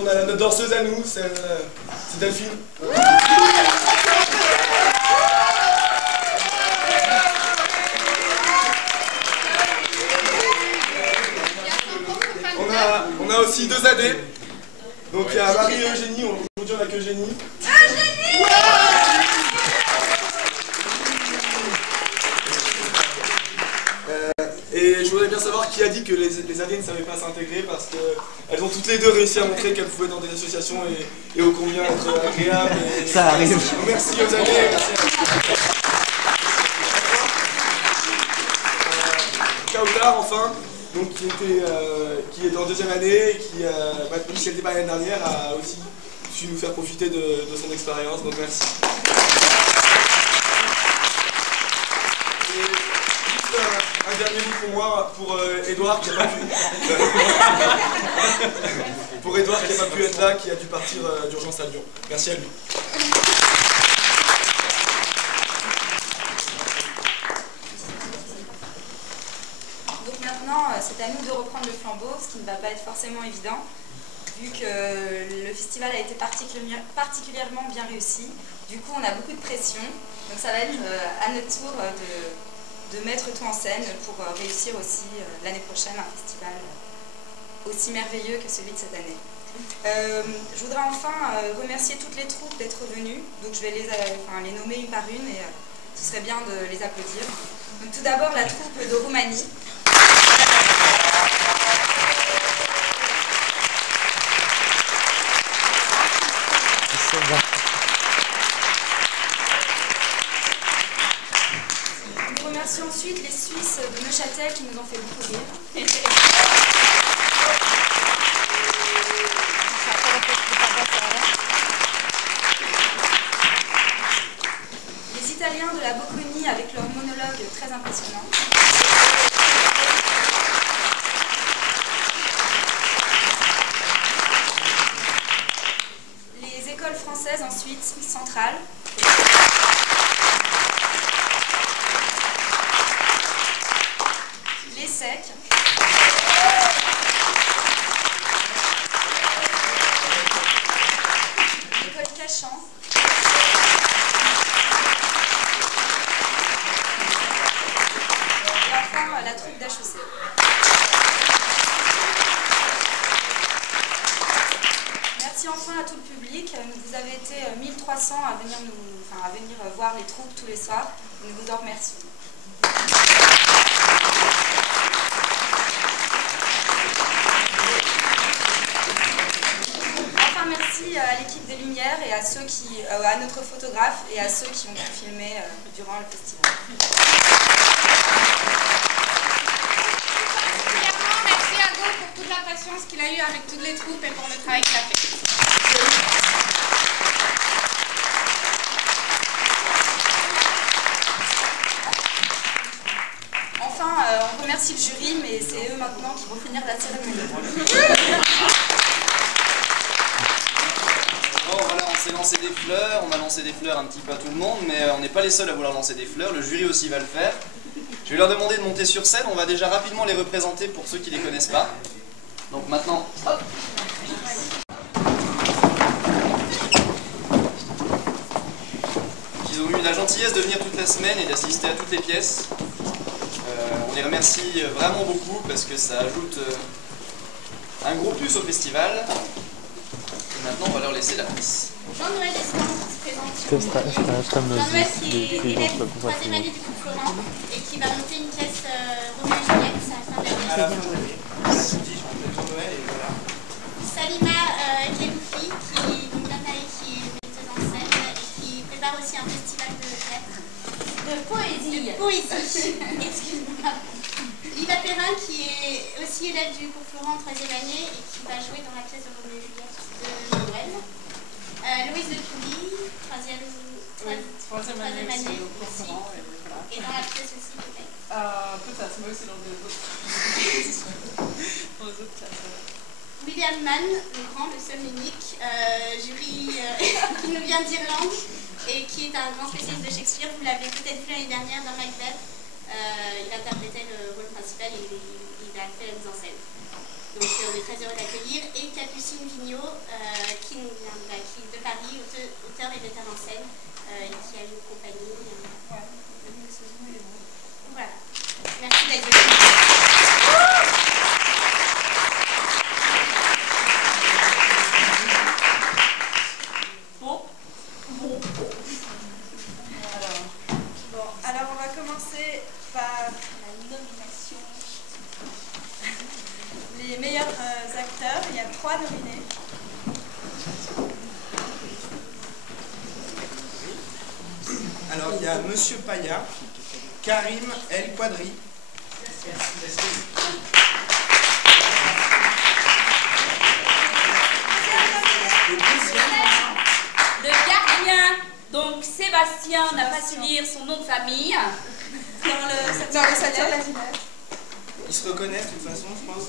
on a notre danseuse à nous, c'est Delphine. On a aussi 2 AD. Donc il y a Marie et Eugénie, aujourd'hui on a qu'Eugénie. Eugénie! Et je voudrais bien savoir qui a dit que les AD ne savaient pas s'intégrer, parce qu'elles ont toutes les deux réussi à montrer qu'elles pouvaient dans des associations et ô combien être agréables. Ça arrive. Merci aux AD, merci à Kautar enfin. Donc qui est en 2e année et qui, si elle n'était pas l'année dernière, a aussi su nous faire profiter de son expérience, donc merci. Et juste un dernier mot pour moi, pour Edouard qui n'a pas pu... pour Edouard qui n'a pas pu être là, qui a dû partir d'urgence à Lyon. Merci à lui. C'est à nous de reprendre le flambeau, ce qui ne va pas être forcément évident, vu que le festival a été particulièrement bien réussi. Du coup, on a beaucoup de pression, donc ça va être à notre tour de mettre tout en scène pour réussir aussi l'année prochaine un festival aussi merveilleux que celui de cette année. Je voudrais enfin remercier toutes les troupes d'être venues, donc je vais les nommer une par une et ce serait bien de les applaudir. Donc, tout d'abord la troupe de Roumanie. Nous remercions ensuite les Suisses de Neuchâtel qui nous ont fait beaucoup rire. Les Italiens de la Bocconi avec leur monologue très impressionnant. Les écoles françaises ensuite, centrales. Les SEC. L'école Cachan. Et enfin la troupe d'HEC. Merci enfin à tout le public. Vous avez été 1300 à venir voir les troupes tous les soirs. Nous vous en remercions. Enfin, merci à l'équipe des Lumières et à notre photographe et à ceux qui ont pu filmer durant le festival. Merci à Go pour toute la patience qu'il a eue avec toutes les troupes et pour le travail qu'il a fait. Enfin, on remercie le jury, mais c'est eux maintenant qui vont finir la cérémonie. Bon, voilà, on s'est lancé des fleurs, on a lancé des fleurs un petit peu à tout le monde, mais on n'est pas les seuls à vouloir lancer des fleurs, le jury aussi va le faire. Je vais leur demander de monter sur scène, on va déjà rapidement les représenter pour ceux qui ne les connaissent pas. Donc maintenant, hop. Ils ont eu la gentillesse de venir toute la semaine et d'assister à toutes les pièces. On les remercie vraiment beaucoup parce que ça ajoute un gros plus au festival. Et maintenant, on va leur laisser la place. Jean-Noël Escan qui se présente. Jean-Noël qui est élève de 3e année du cours Florent et qui va monter une pièce Roméo et Juliette à la fin de l'année. Salima Keloufi, qui est metteuse en scène et qui prépare aussi un festival de théâtre. De poésie. Excuse-moi. Lila Perrin qui est aussi élève du cours Florent en 3e année et qui va jouer dans la pièce de Roméo et Juliette de Noël. Louise de Touly, 3e année aussi. Et dans la pièce aussi peut-être. Peut-être, mais aussi dans les autres classes. William Mann, le grand, le seul unique, jury qui nous vient d'Irlande et qui est un grand spécialiste de Shakespeare. Vous l'avez peut-être vu l'année dernière dans Macbeth. Il interprétait le rôle principal et il a fait la mise en scène. Donc on est très heureux d'accueillir. Et Capucine Vigneault, qui nous vient qui de Paris, auteur et metteur en scène, et qui a une compagnie. Voilà. Merci d'être venu. Alors on va commencer par la nomination. Les meilleurs acteurs, il y a 3 nominés. Alors il y a Monsieur Paya, Karim El Quadri. Le gardien, donc Sébastien n'a pas su lire son nom de famille. Dans le satire de la village. Ils se reconnaissent de toute façon, je pense.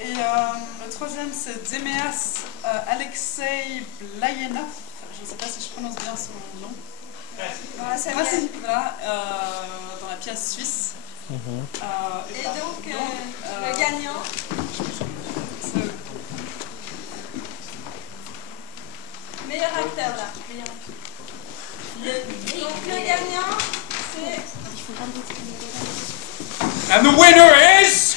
Et le troisième, c'est Demeas Alexei Blayenov. Je ne sais pas si je prononce bien son nom. Dans la Samienne. Voilà, dans la pièce suisse. Et donc, le gagnant. Meilleur acteur là. Donc le gagnant, c'est. And the winner is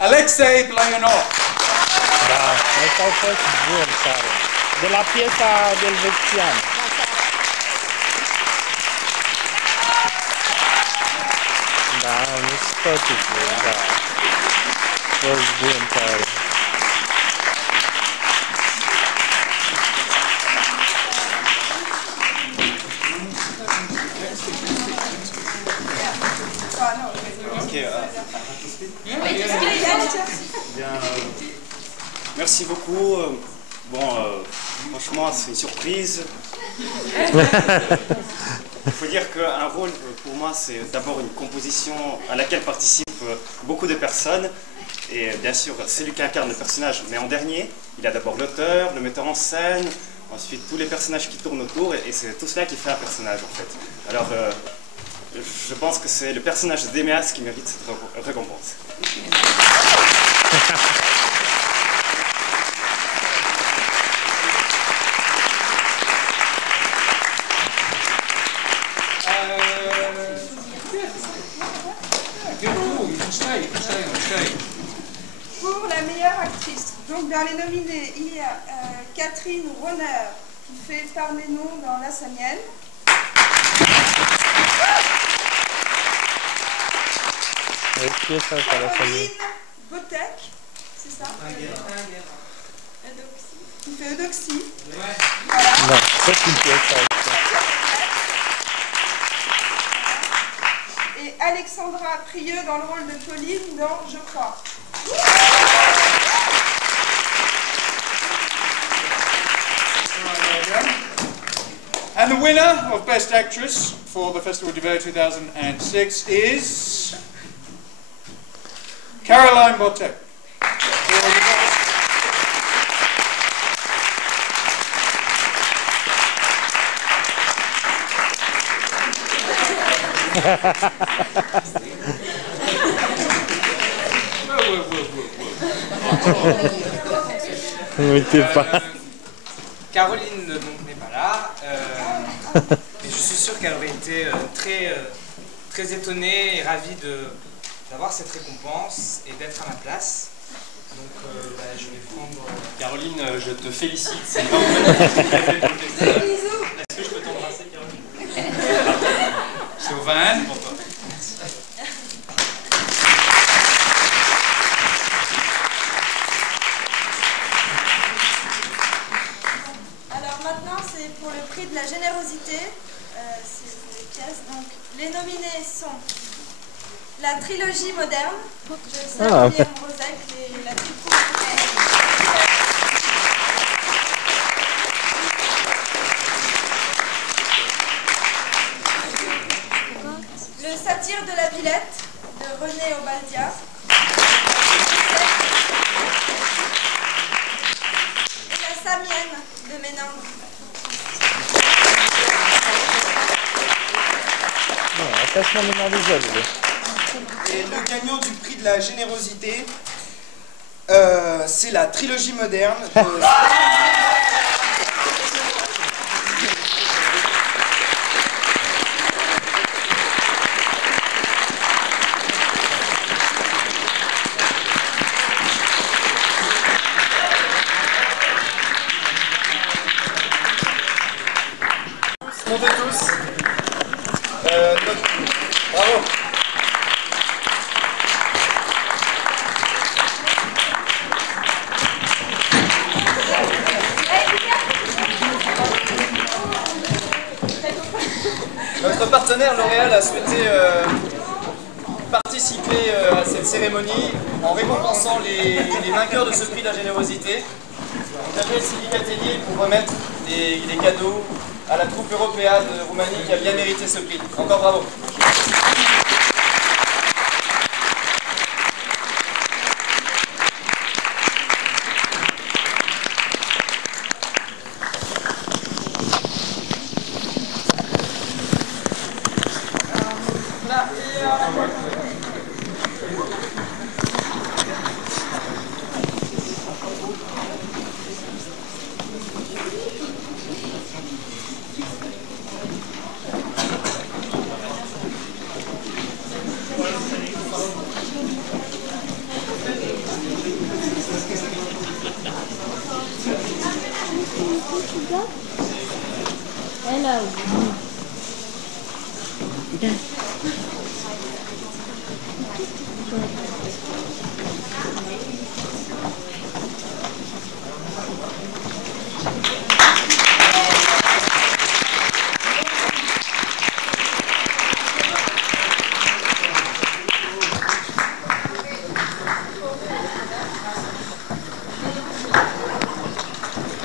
Alexei Blayanov. Da, ăsta a fost bun, tare. De la piesa Elvețian. Da, miștoticul, da. A fost bun, tare. Merci beaucoup. Bon, franchement, c'est une surprise. Il faut dire qu'un rôle, pour moi, c'est d'abord une composition à laquelle participent beaucoup de personnes. Et bien sûr, c'est lui qui incarne le personnage. Mais en dernier, il y a d'abord l'auteur, le metteur en scène, ensuite tous les personnages qui tournent autour. Et c'est tout cela qui fait un personnage, en fait. Alors, je pense que c'est le personnage de Demeas qui mérite cette récompense. Pour la meilleure actrice, donc dans les nominés, il y a Catherine Ronner qui fait Parménon dans La Samienne. Caroline Botek, c'est ça? Qui fait Eudoxie. Voilà. Non, c'est une pièce. Et Alexandra Prieux dans le rôle de Pauline dans Je crois. And the winner of Best Actress for the Festival du Verre 2006 is Caroline Botek. Caroline donc n'est pas là, mais je suis sûr qu'elle aurait été très étonnée et ravie d'avoir cette récompense et d'être à ma place. Donc je vais prendre... Caroline, je te félicite, c'est vraiment magnifique. Est-ce que je peux t'embrasser, Caroline? C'est au vin pour toi. Alors maintenant c'est pour le prix de la générosité, c'est pour les pièces. Donc les nominés sont la trilogie moderne, de Salomé Ambrosec et la trilogie. Le satire de la Villette de René Obaldia. Et la Samienne de Ménandre. Aspetta, nominalizzato. Et le gagnant du prix de la générosité, c'est la trilogie moderne de... Montez tous. Bravo. Notre partenaire L'Oréal a souhaité participer à cette cérémonie en récompensant les vainqueurs de ce prix de la générosité. On appelle Sylvie Catellier pour remettre des cadeaux à la troupe européenne de Roumanie qui a bien mérité ce prix. Encore bravo.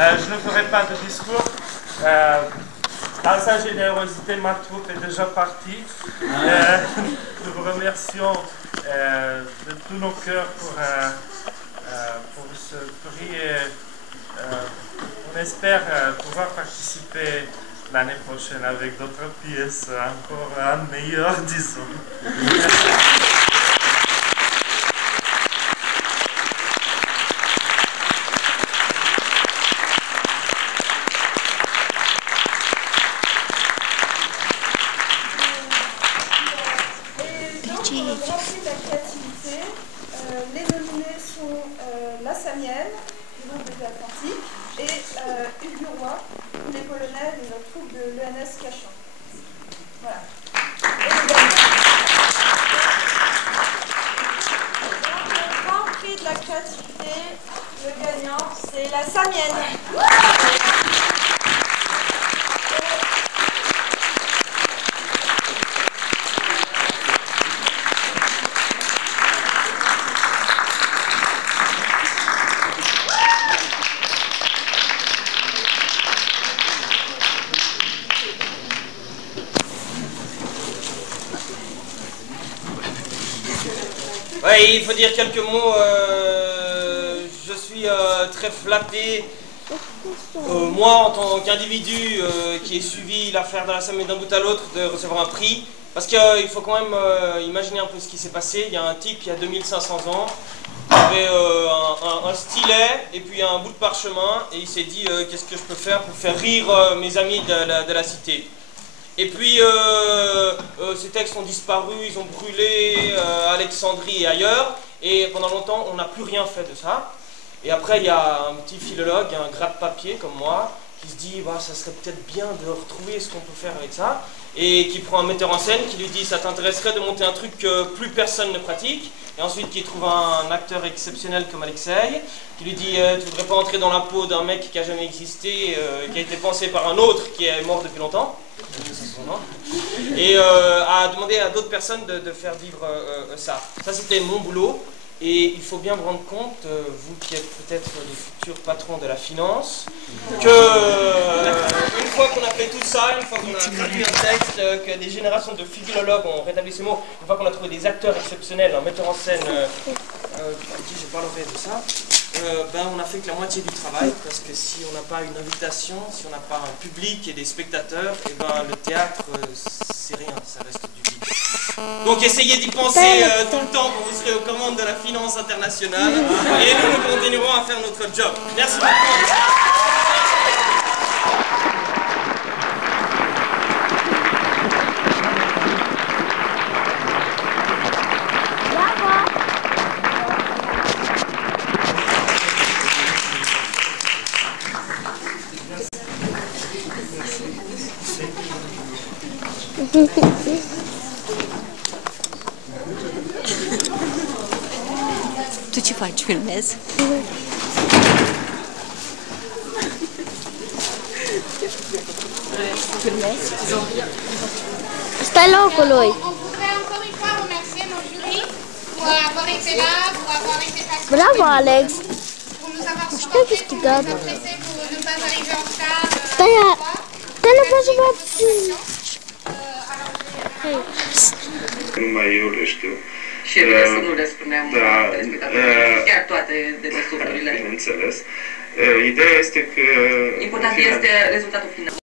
Je ne ferai pas de discours. Dans sa générosité, ma troupe est déjà partie. Nous vous remercions de tous nos cœurs pour ce prix. On espère pouvoir participer l'année prochaine avec d'autres pièces encore meilleures, disons. Les nominés sont la Samienne, du groupe des Atlantiques, et Hugues Leroy, les Polonais de notre troupe de l'ENS Cachan. Voilà. Dans le grand prix de la créativité, le gagnant, c'est la Samienne. Ouais, il faut dire quelques mots. Je suis très flatté, moi en tant qu'individu qui ai suivi l'affaire de la Samienne d'un bout à l'autre, de recevoir un prix. Parce qu'il faut quand même imaginer un peu ce qui s'est passé. Il y a un type qui a 2500 ans, qui avait un stylet et puis un bout de parchemin, et il s'est dit qu'est-ce que je peux faire pour faire rire mes amis de la cité. Et puis, ces textes ont disparu, ils ont brûlé à Alexandrie et ailleurs, et pendant longtemps, on n'a plus rien fait de ça. Et après, il y a un petit philologue, un grappe-papier comme moi, qui se dit, bah, ça serait peut-être bien de retrouver ce qu'on peut faire avec ça, et qui prend un metteur en scène qui lui dit, ça t'intéresserait de monter un truc que plus personne ne pratique, et ensuite qui trouve un acteur exceptionnel comme Alexei, qui lui dit, tu voudrais pas entrer dans la peau d'un mec qui a jamais existé, qui a été pensé par un autre qui est mort depuis longtemps, et a demandé à d'autres personnes de faire vivre ça. Ça, c'était mon boulot. Et il faut bien vous rendre compte, vous qui êtes peut-être les futurs patrons de la finance, que une fois qu'on a fait tout ça, une fois qu'on a traduit un texte, que des générations de philologues ont rétabli ces mots, une fois qu'on a trouvé des acteurs exceptionnels, un metteur en scène à qui je parlerai de ça, ben on a fait que la moitié du travail, parce que si on n'a pas une invitation, si on n'a pas un public et des spectateurs, et ben le théâtre c'est rien, ça reste du vide. Donc essayez d'y penser tout le temps quand vous serez aux commandes de la finance internationale. Et nous continuerons à faire notre job. Merci beaucoup. Tu ce faci? Filmezi? Filmezi? Stai locul lui. On voudrait encore une fois remercier nos jurys pour avoir été là, pour avoir été passionnés. Bravo, Alex. Pour nous avoir Știu supportés, câștigat. pour nous apprécier, pour ne pas arriver en retard. Stai, nu poți să vă... Nu mai eu le știu. Și să nu le spuneam telespectatorilor, chiar toate demersurile. Bineînțeles. Ideea este că... Important este rezultatul final.